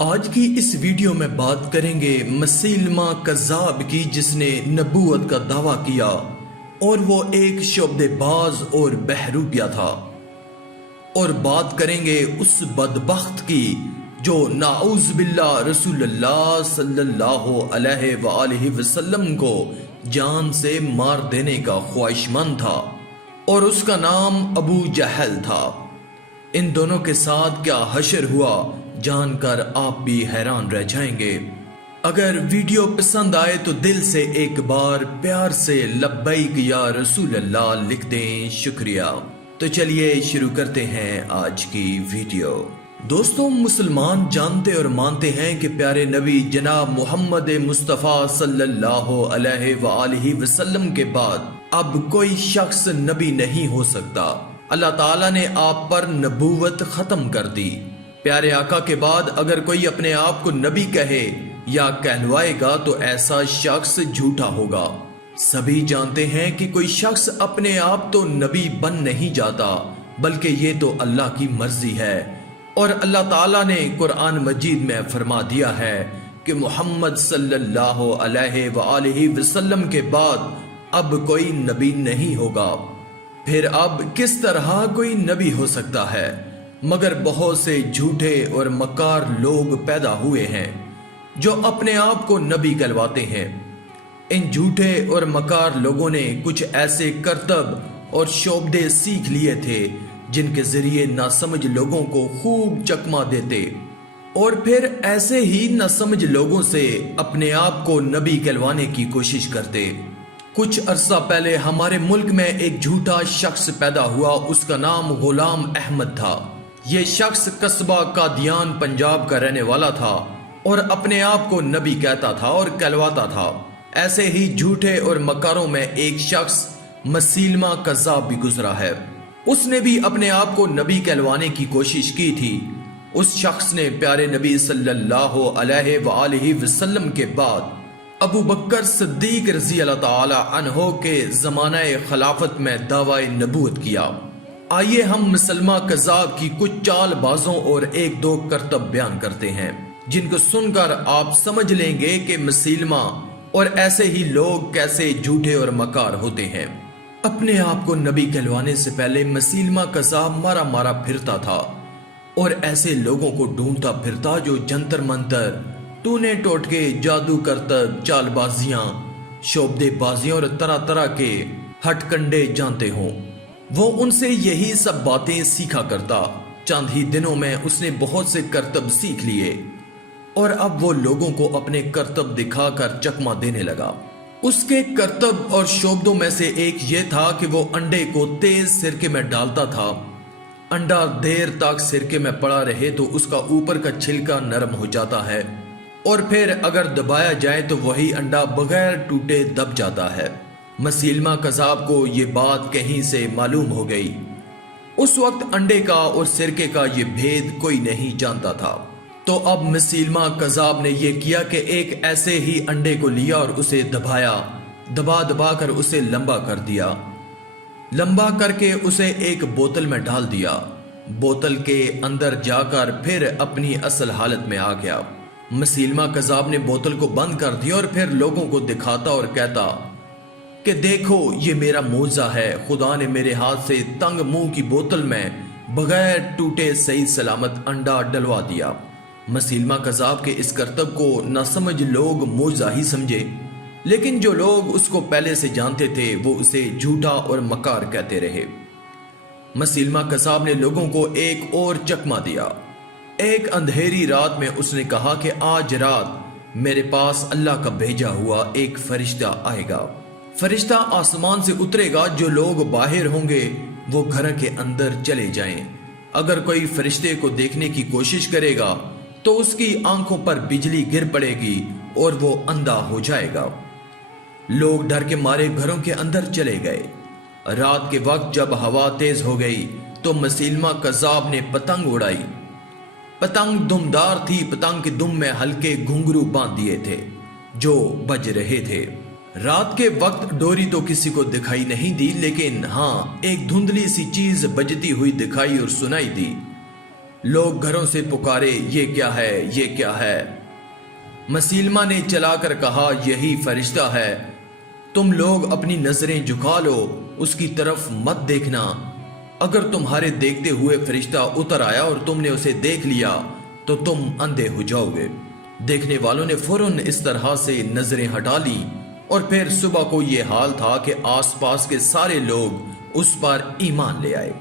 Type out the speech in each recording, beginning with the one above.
آج کی اس ویڈیو میں بات کریں گے مسیلمہ کذاب کی، جس نے نبوت کا دعویٰ کیا اور وہ ایک شعبدے باز اور بہروپیہ تھا، اور بات کریں گے اس بدبخت کی جو نعوذ باللہ رسول اللہ صلی اللہ علیہ وآلہ وسلم کو جان سے مار دینے کا خواہش مند تھا، اور اس کا نام ابو جہل تھا۔ ان دونوں کے ساتھ کیا حشر ہوا جان کر آپ بھی حیران رہ جائیں گے۔ اگر ویڈیو پسند آئے تو دل سے ایک بار پیار سے لبیک یا رسول اللہ لکھ دیں، شکریہ۔ تو چلیے شروع کرتے ہیں آج کی ویڈیو۔ دوستوں، مسلمان جانتے اور مانتے ہیں کہ پیارے نبی جناب محمد مصطفیٰ صلی اللہ علیہ وآلہ وسلم کے بعد اب کوئی شخص نبی نہیں ہو سکتا۔ اللہ تعالیٰ نے آپ پر نبوت ختم کر دی۔ پیارے آقا کے بعد اگر کوئی اپنے آپ کو نبی کہے یا کہلوائے گا تو ایسا شخص جھوٹا ہوگا۔ سبھی جانتے ہیں کہ کوئی شخص اپنے آپ تو نبی بن نہیں جاتا، بلکہ یہ تو اللہ کی مرضی ہے، اور اللہ تعالیٰ نے قرآن مجید میں فرما دیا ہے کہ محمد صلی اللہ علیہ وآلہ وسلم کے بعد اب کوئی نبی نہیں ہوگا۔ پھر اب کس طرح کوئی نبی ہو سکتا ہے؟ مگر بہت سے جھوٹے اور مکار لوگ پیدا ہوئے ہیں جو اپنے آپ کو نبی کہلواتے ہیں۔ ان جھوٹے اور مکار لوگوں نے کچھ ایسے کرتب اور شعبدے سیکھ لیے تھے جن کے ذریعے ناسمجھ لوگوں کو خوب چکما دیتے، اور پھر ایسے ہی ناسمجھ لوگوں سے اپنے آپ کو نبی کہلوانے کی کوشش کرتے۔ کچھ عرصہ پہلے ہمارے ملک میں ایک جھوٹا شخص پیدا ہوا، اس کا نام غلام احمد تھا۔ یہ شخص قصبہ قادیان پنجاب کا رہنے والا تھا اور اپنے آپ کو نبی کہتا تھا اور کہلواتا تھا۔ ایسے ہی جھوٹے اور مکاروں میں ایک شخص مسیلمہ کذاب بھی گزرا ہے۔ اس نے بھی اپنے آپ کو نبی کہلوانے کی کوشش کی تھی۔ اس شخص نے پیارے نبی صلی اللہ علیہ وآلہ وسلم کے بعد ابو بکر صدیق رضی اللہ تعالی عنہ کے زمانہ خلافت میں دعوی نبوت کیا۔ آئیے ہم مسلمہ کذاب کی کچھ چال بازوں اور ایک دو کرتب بیان کرتے ہیں جن کو سن کر آپ سمجھ لیں گے کہ مسیلمہ اور ایسے ہی لوگ کیسے جھوٹے اور مکار ہوتے ہیں۔ اپنے آپ کو نبی کہلوانے سے پہلے مسیلمہ کذاب مارا مارا پھرتا تھا اور ایسے لوگوں کو ڈھونڈتا پھرتا جو جنتر منتر، ٹونے ٹوٹکے، جادو کرتب، چال بازیاں، شعبدے بازیاں اور طرح طرح کے ہٹ کنڈے جانتے ہوں۔ وہ ان سے یہی سب باتیں سیکھا کرتا۔ چند ہی دنوں میں اس نے بہت سے کرتب سیکھ لیے اور اب وہ لوگوں کو اپنے کرتب دکھا کر چکما دینے لگا۔ اس کے کرتب اور شعبدوں میں سے ایک یہ تھا کہ وہ انڈے کو تیز سرکے میں ڈالتا تھا۔ انڈا دیر تک سرکے میں پڑا رہے تو اس کا اوپر کا چھلکا نرم ہو جاتا ہے، اور پھر اگر دبایا جائے تو وہی انڈا بغیر ٹوٹے دب جاتا ہے۔ مسیلمہ کذاب کو یہ بات کہیں سے معلوم ہو گئی۔ اس وقت انڈے کا اور سرکے کا یہ بھید کوئی نہیں جانتا تھا، تو اب مسیلمہ کذاب نے یہ کیا کہ ایک ایسے ہی انڈے کو لیا اور اسے دبایا، دبا دبا کر اسے لمبا کر دیا، لمبا کر کے اسے ایک بوتل میں ڈال دیا۔ بوتل کے اندر جا کر پھر اپنی اصل حالت میں آ گیا۔ مسیلمہ کذاب نے بوتل کو بند کر دیا اور پھر لوگوں کو دکھاتا اور کہتا کہ دیکھو یہ میرا معجزہ ہے، خدا نے میرے ہاتھ سے تنگ منہ کی بوتل میں بغیر ٹوٹے صحیح سلامت انڈا ڈلوا دیا۔ مسیلمہ کذاب کے اس کرتب کو ناسمجھ لوگ معجزہ ہی سمجھے، لیکن جو لوگ اس کو پہلے سے جانتے تھے وہ اسے جھوٹا اور مکار کہتے رہے۔ مسیلمہ کذاب نے لوگوں کو ایک اور چکما دیا۔ ایک اندھیری رات میں اس نے کہا کہ آج رات میرے پاس اللہ کا بھیجا ہوا ایک فرشتہ آئے گا۔ فرشتہ آسمان سے اترے گا، جو لوگ باہر ہوں گے وہ گھر کے اندر چلے جائیں۔ اگر کوئی فرشتے کو دیکھنے کی کوشش کرے گا تو اس کی آنکھوں پر بجلی گر پڑے گی اور وہ اندھا ہو جائے گا۔ لوگ ڈر کے مارے گھروں کے اندر چلے گئے۔ رات کے وقت جب ہوا تیز ہو گئی تو مسیلمہ کذاب نے پتنگ اڑائی۔ پتنگ دمدار تھی، پتنگ کے دم میں ہلکے گھنگرو باندھ دیے تھے جو بج رہے تھے۔ رات کے وقت ڈوری تو کسی کو دکھائی نہیں دی، لیکن ہاں ایک دھندلی سی چیز بجتی ہوئی دکھائی اور سنائی دی۔ لوگ گھروں سے پکارے، یہ کیا ہے، یہ کیا ہے؟ مسیلمہ نے چلا کر کہا، یہی فرشتہ ہے، تم لوگ اپنی نظریں جھکا لو، اس کی طرف مت دیکھنا۔ اگر تمہارے دیکھتے ہوئے فرشتہ اتر آیا اور تم نے اسے دیکھ لیا تو تم اندھے ہو جاؤ گے۔ دیکھنے والوں نے فوراً اس طرح سے نظریں ہٹا لی، اور پھر صبح کو یہ حال تھا کہ آس پاس کے سارے لوگ اس پر ایمان لے آئے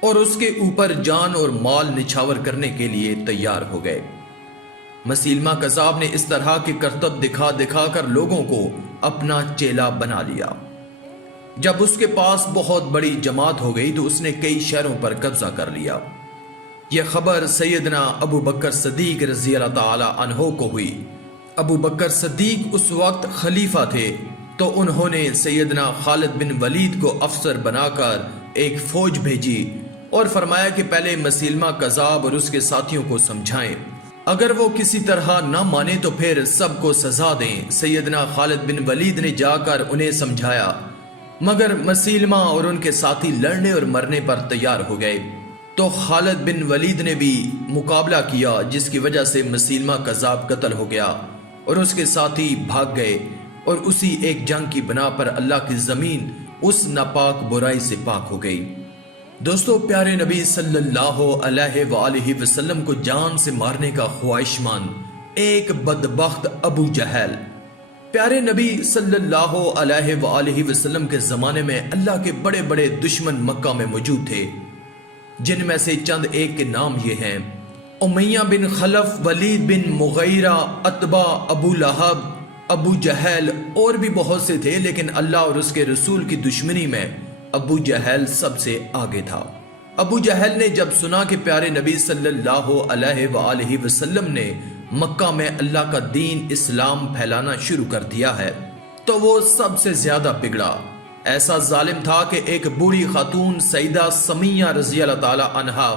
اور اس کے اوپر جان اور مال نچھاور کرنے کے لیے تیار ہو گئے۔ مسیلمہ کذاب نے اس طرح کے کرتب دکھا دکھا کر لوگوں کو اپنا چیلا بنا لیا۔ جب اس کے پاس بہت بڑی جماعت ہو گئی تو اس نے کئی شہروں پر قبضہ کر لیا۔ یہ خبر سیدنا ابو بکر صدیق رضی اللہ تعالی عنہ کو ہوئی۔ ابو بکر صدیق اس وقت خلیفہ تھے، تو انہوں نے سیدنا خالد بن ولید کو افسر بنا کر ایک فوج بھیجی اور فرمایا کہ پہلے مسیلمہ کذاب اور اس کے ساتھیوں کو سمجھائیں، اگر وہ کسی طرح نہ مانے تو پھر سب کو سزا دیں۔ سیدنا خالد بن ولید نے جا کر انہیں سمجھایا، مگر مسیلمہ اور ان کے ساتھی لڑنے اور مرنے پر تیار ہو گئے، تو خالد بن ولید نے بھی مقابلہ کیا، جس کی وجہ سے مسیلمہ کذاب قتل ہو گیا اور اس کے ساتھی بھاگ گئے، اور اسی ایک جنگ کی بنا پر اللہ کی زمین اس ناپاک برائی سے پاک ہو گئی۔ دوستو، پیارے نبی صلی اللہ علیہ وآلہ وسلم کو جان سے مارنے کا خواہشمند ایک بدبخت ابو جہل، پیارے نبی صلی اللہ علیہ وآلہ وسلم کے زمانے میں اللہ کے بڑے بڑے دشمن مکہ میں موجود تھے، جن میں سے چند ایک کے نام یہ ہیں: امیہ بن خلف، ولید بن مغیرہ، عتبہ، ابو لہب، ابو جہل، اور بھی بہت سے تھے، لیکن اللہ اور اس کے رسول کی دشمنی میں ابو جہل سب سے آگے تھا۔ ابو جہل نے جب سنا کہ پیارے نبی صلی اللہ علیہ وآلہ وسلم نے مکہ میں اللہ کا دین اسلام پھیلانا شروع کر دیا ہے تو وہ سب سے زیادہ بگڑا۔ ایسا ظالم تھا کہ ایک بوڑھی خاتون سیدہ سمیہ رضی اللہ تعالی عنہا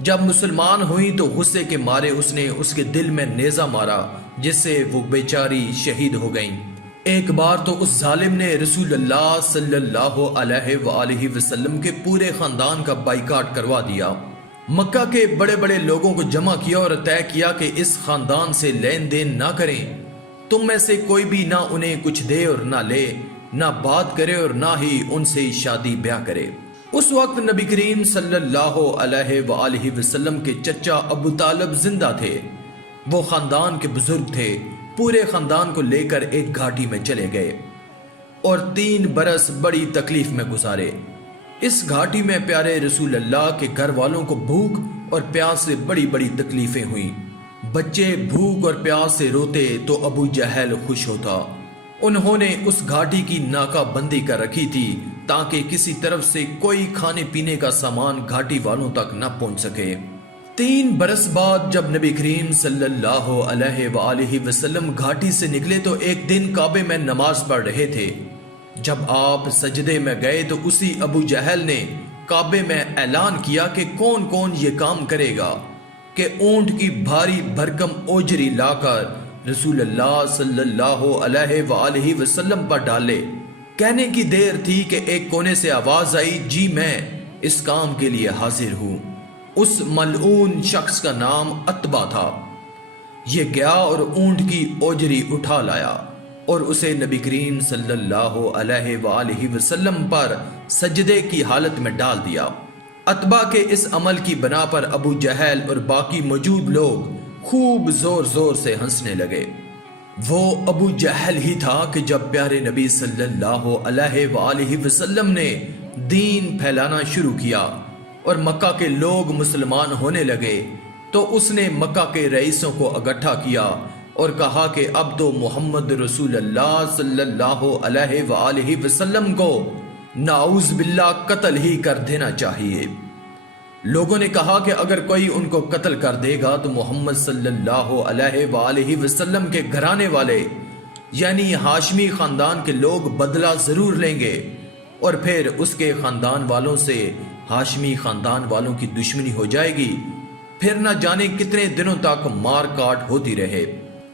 جب مسلمان ہوئی تو غصے کے مارے اس نے اس کے دل میں نیزہ مارا، جس سے وہ بیچاری شہید ہو گئیں۔ ایک بار تو اس ظالم نے رسول اللہ صلی اللہ علیہ وآلہ وسلم کے پورے خاندان کا بائیکاٹ کروا دیا۔ مکہ کے بڑے بڑے لوگوں کو جمع کیا اور طے کیا کہ اس خاندان سے لین دین نہ کریں، تم میں سے کوئی بھی نہ انہیں کچھ دے اور نہ لے، نہ بات کرے اور نہ ہی ان سے شادی بیاہ کرے۔ اس وقت نبی کریم صلی اللہ علیہ وآلہ وسلم کے چچا ابو طالب زندہ تھے، وہ خاندان کے بزرگ تھے۔ پورے خاندان کو لے کر ایک گھاٹی میں چلے گئے اور 3 برس بڑی تکلیف میں گزارے۔ اس گھاٹی میں پیارے رسول اللہ کے گھر والوں کو بھوک اور پیاس سے بڑی بڑی تکلیفیں ہوئیں۔ بچے بھوک اور پیاس سے روتے تو ابو جہل خوش ہوتا۔ انہوں نے اس گھاٹی کی ناکہ بندی کر رکھی تھی تاکہ کسی طرف سے کوئی کھانے پینے کا سامان گھاٹی والوں تک نہ پہنچ سکے۔ 3 برس بعد جب نبی کریم صلی اللہ علیہ وآلہ وسلم گھاٹی سے نکلے تو ایک دن کعبے میں نماز پڑھ رہے تھے۔ جب آپ سجدے میں گئے تو اسی ابو جہل نے کعبے میں اعلان کیا کہ کون کون یہ کام کرے گا کہ اونٹ کی بھاری بھرکم اوجری لا کر رسول اللہ صلی اللہ علیہ وآلہ وسلم پر ڈالے۔ کہنے کی دیر تھی کہ ایک کونے سے آواز آئی، جی میں اس کام کے لیے حاضر ہوں۔ اس ملعون شخص کا نام عتبہ تھا۔ یہ گیا اور اونٹ کی اوجری اٹھا لایا اور اسے نبی کریم صلی اللہ علیہ وآلہ وسلم پر سجدے کی حالت میں ڈال دیا۔ عتبہ کے اس عمل کی بنا پر ابو جہل اور باقی موجود لوگ خوب زور زور سے ہنسنے لگے۔ وہ ابو جہل ہی تھا کہ جب پیارے نبی صلی اللہ علیہ وآلہ وسلم نے دین پھیلانا شروع کیا اور مکہ کے لوگ مسلمان ہونے لگے تو اس نے مکہ کے رئیسوں کو اکٹھا کیا اور کہا کہ اب تو محمد رسول اللہ صلی اللہ علیہ وآلہ وسلم کو نعوذ باللہ قتل ہی کر دینا چاہیے۔ لوگوں نے کہا کہ اگر کوئی ان کو قتل کر دے گا تو محمد صلی اللہ علیہ وآلہ وسلم کے گھرانے والے یعنی ہاشمی خاندان کے لوگ بدلہ ضرور لیں گے اور پھر اس کے خاندان والوں سے ہاشمی خاندان والوں کی دشمنی ہو جائے گی، پھر نہ جانے کتنے دنوں تک مار کاٹ ہوتی رہے۔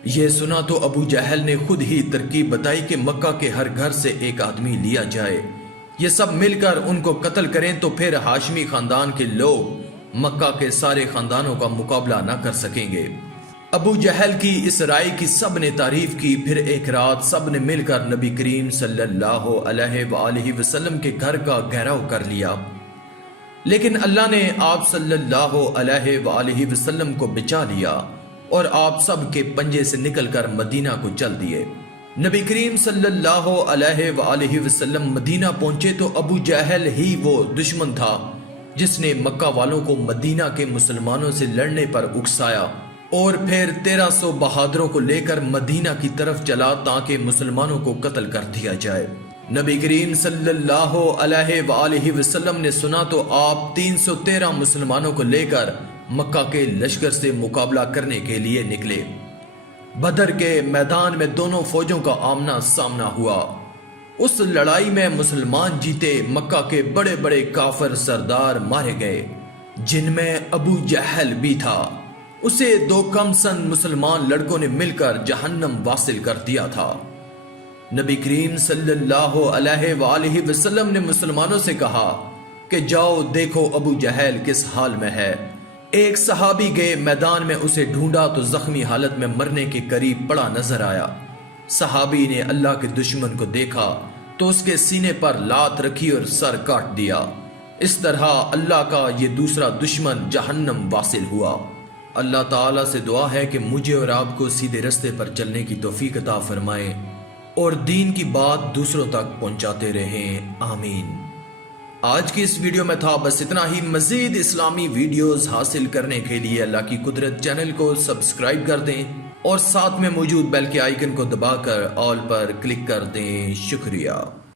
یہ سنا تو ابو جہل نے خود ہی ترکیب بتائی کہ مکہ کے ہر گھر سے ایک آدمی لیا جائے، یہ سب مل کر ان کو قتل کریں تو پھر ہاشمی خاندان کے لوگ مکہ کے سارے خاندانوں کا مقابلہ نہ کر سکیں گے۔ ابو جہل کی اس رائے کی سب نے تعریف کی۔ پھر ایک رات سب نے مل کر نبی کریم صلی اللہ علیہ وآلہ وسلم کے گھر کا گھیراؤ کر لیا، لیکن اللہ نے آپ صلی اللہ علیہ وآلہ وسلم کو بچا لیا اور آپ سب کے پنجے سے نکل کر مدینہ کو چل دیے۔ نبی کریم صلی اللہ علیہ وآلہ وسلم مدینہ پہنچے تو ابو جہل ہی وہ دشمن تھا جس نے مکہ والوں کو مدینہ کے مسلمانوں سے لڑنے پر اکسایا اور پھر 1300 بہادروں کو لے کر مدینہ کی طرف چلا تاکہ مسلمانوں کو قتل کر دیا جائے۔ نبی کریم صلی اللہ علیہ وآلہ وسلم نے سنا تو آپ 313 مسلمانوں کو لے کر مکہ کے لشکر سے مقابلہ کرنے کے لیے نکلے۔ بدر کے میدان میں دونوں فوجوں کا آمنا سامنا ہوا۔ اس لڑائی میں مسلمان جیتے، مکہ کے بڑے بڑے کافر سردار مارے گئے، جن میں ابو جہل بھی تھا۔ اسے 2 کم سن مسلمان لڑکوں نے مل کر جہنم واصل کر دیا تھا۔ نبی کریم صلی اللہ علیہ وآلہ وسلم نے مسلمانوں سے کہا کہ جاؤ دیکھو ابو جہل کس حال میں ہے۔ ایک صحابی گئے، میدان میں اسے ڈھونڈا تو زخمی حالت میں مرنے کے قریب پڑا نظر آیا۔ صحابی نے اللہ کے دشمن کو دیکھا تو اس کے سینے پر لات رکھی اور سر کاٹ دیا۔ اس طرح اللہ کا یہ دوسرا دشمن جہنم واصل ہوا۔ اللہ تعالیٰ سے دعا ہے کہ مجھے اور آپ کو سیدھے رستے پر چلنے کی توفیق عطا فرمائے اور دین کی بات دوسروں تک پہنچاتے رہیں، آمین۔ آج کی اس ویڈیو میں تھا بس اتنا ہی۔ مزید اسلامی ویڈیوز حاصل کرنے کے لیے اللہ کی قدرت چینل کو سبسکرائب کر دیں اور ساتھ میں موجود بیل کے آئیکن کو دبا کر آل پر کلک کر دیں۔ شکریہ۔